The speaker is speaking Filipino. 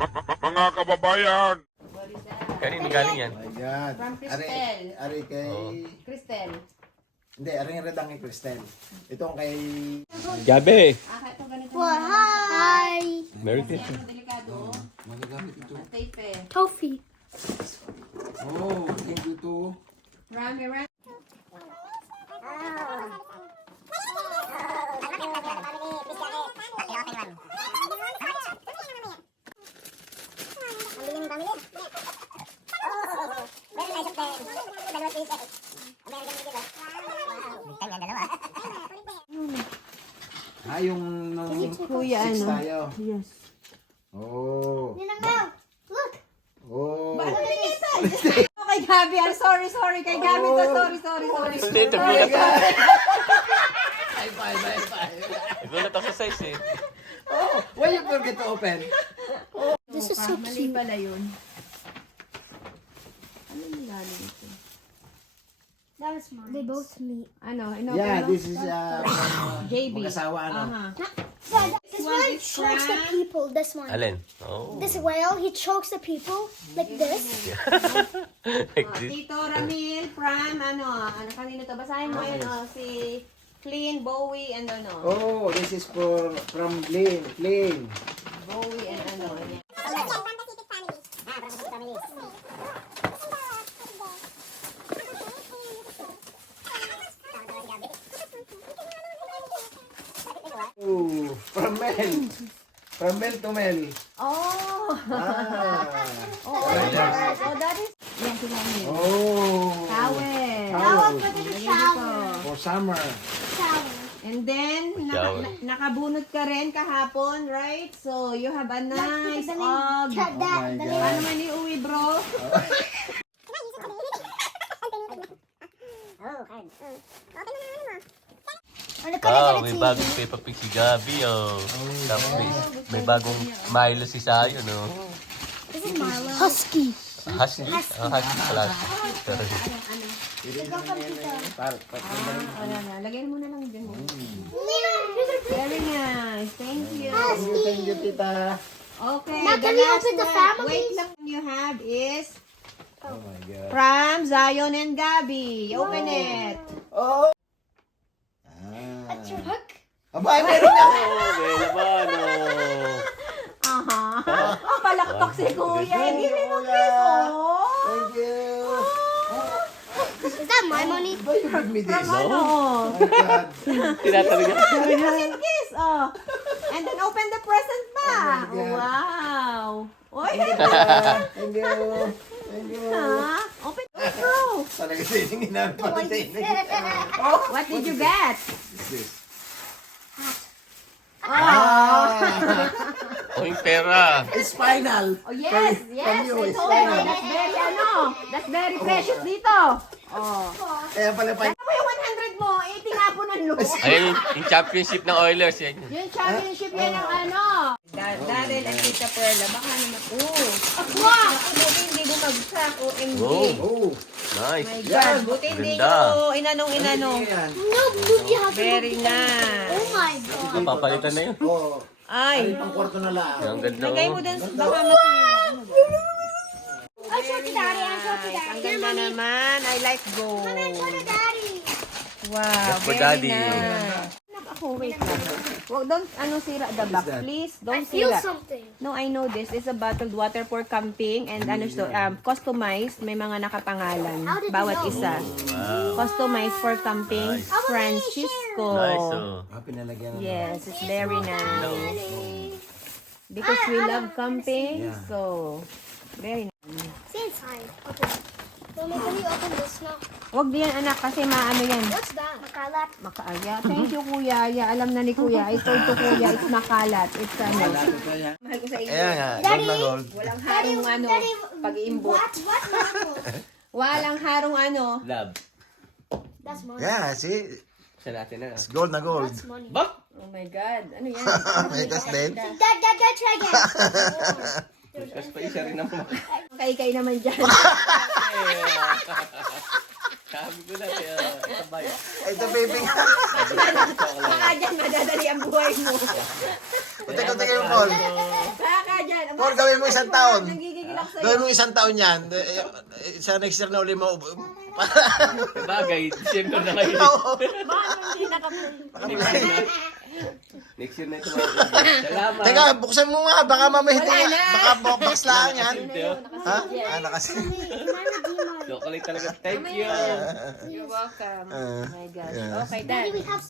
Mga kababayan! Kanino galing yan? Oh my God. From Cristel. Ari kay... Oh. Cristel. Hindi, ari yung redang kay Cristel. Itong kay... Gabi! Ito ganito. Hi. Merry Kasi Christmas. delikado. Magagamit ito. Tape eh. Toffee. Oh, thank you to... Rami. yung... Kuya, Six ano? tayo. Yes. Oh. Look. Oh. Kay Gabi, I'm sorry. Kay Gabi to, sorry. Hindi, nagulat ako. Nagulat ako sa size eh. Oh, why you forget to open? This is so Mali cute. pala yun. Ano yung lalim ito? That was mine. They both meet. Ano? Yeah, this is JB. mag-asawa ano. This one chokes the people. This one. Alin? Oh. This whale, he chokes the people like this. Like this. Tito Ramil from ano kanino to? Basahin mo si Clean, Bowie, and ano. Oh, this is from Lynn. Bowie and ano. Oh, from Mel. From Mel to Mel. Oh! Ah. That is... Yan, si Ramil. Oh. Towel. Towel. Dito. For summer. And then, Shower. nakabunot ka rin kahapon, right? So, you have a nice og. Cut that. my The God. Paano man iuwi, bro? Wow, may bagong Peppa Pig si Gabi, oh. Tapos may bagong Milo si Sayo, no? This is Marlo. Husky. Husky? Husky pala. Sorry. Lagyan mo na lang din. Lena, here's a Very nice. Thank you. Thank you, tita. Okay, Now, the can we last open the one. families? Wait lang, you have is Oh my God. from Zion and Gabi. Open it. Oh. That's your hook. Aba, meron na. Oh, may laman, oh. Aha. Oh, palakpak si Kuya. Hindi rin mo Kuya. oh. Thank you. Is that my money? Why you give me this? Ano? Oh my God. Tinatanong niya. Present kiss. Oh. And then open the present pa. Oh my God. Wow. Oy. Thank you. Thank you. Ha? Open bro. Talaga siningin namin pati What did you get? What's this? Oh, yung pera. It's final. Oh yes, From you, I it's told you. final. That's very precious dito. Oh. Kaya pala pa. Ano mo yung 100 mo? 80 nga po ng loob. Ayun, yung championship ng Oilers. Yan. Yung championship yan ng ano. Daryl and Tita Perla, baka naman. Wow. Buti hindi bumagsak. OMG. Wow. Oh. Nice. My God, buti hindi Ganda. nyo inanong. Yan. No, you have to Very look at that. nice. Oh my God. Papalitan na yun. Oh. Ay, Ay, pang kwarto na lang. Ang ganda, lagay mo oh. dun, baka masira. I'll show to daddy. I'll show to Nice. Ang daddy. Here, ganda mommy. naman. I like gold. Mommy, I'll show to daddy. Wow, That's for very daddy. nice. Ako, wait lang. Well, don't, sira the box, that? please. I Don't feel sira. something. No, I know this. It's a bottled water for camping and customized. May mga nakapangalan. How did you Bawat know? isa. Customized for camping. Nice. Francisco. Nice, oh. Pinalagyan na. Yes, it's very nice. Because we love camping, so very nice. See inside. Okay. Mommy, can you open this now? Wag diyan anak kasi maano yan. What's that? Makalat. Makaaya. Thank you kuya. Ya, alam na ni kuya. I told to kuya, it's makalat. It's ano. Mahal ko sa iyo. Ayan nga. Daddy. Gold na gold. Walang harong ano, pag-iimbot. What level? Walang harong ano. Love. That's money. Yeah, see? Sa natin na. It's gold na gold. That's money. Bak! Oh my God. Ano yan? May kaslet. Dad, try again. Tapos pa isa rin naman. Kaikay naman dyan. Sabi ko na, sabay. Ito, baby nga. Baka dyan madadali ang buhay mo. Kunti-kunti yung gold. Baka dyan. Paul, gawin mo isang taon. Nagigigil ako sa'yo. Gawin mo isang taon yan. Sa next year na uli mo. Bagay, December na kayo. Bakit hindi nakaplay? Next year na ito. Salamat. Teka, buksan mo nga. Baka mamaya hindi. Wala na. Baka box lang yan. Teo. Ha? Nakasin. Chocolate talaga. Thank you. You're welcome. Ah, Oh my gosh. yeah. Okay, done. We have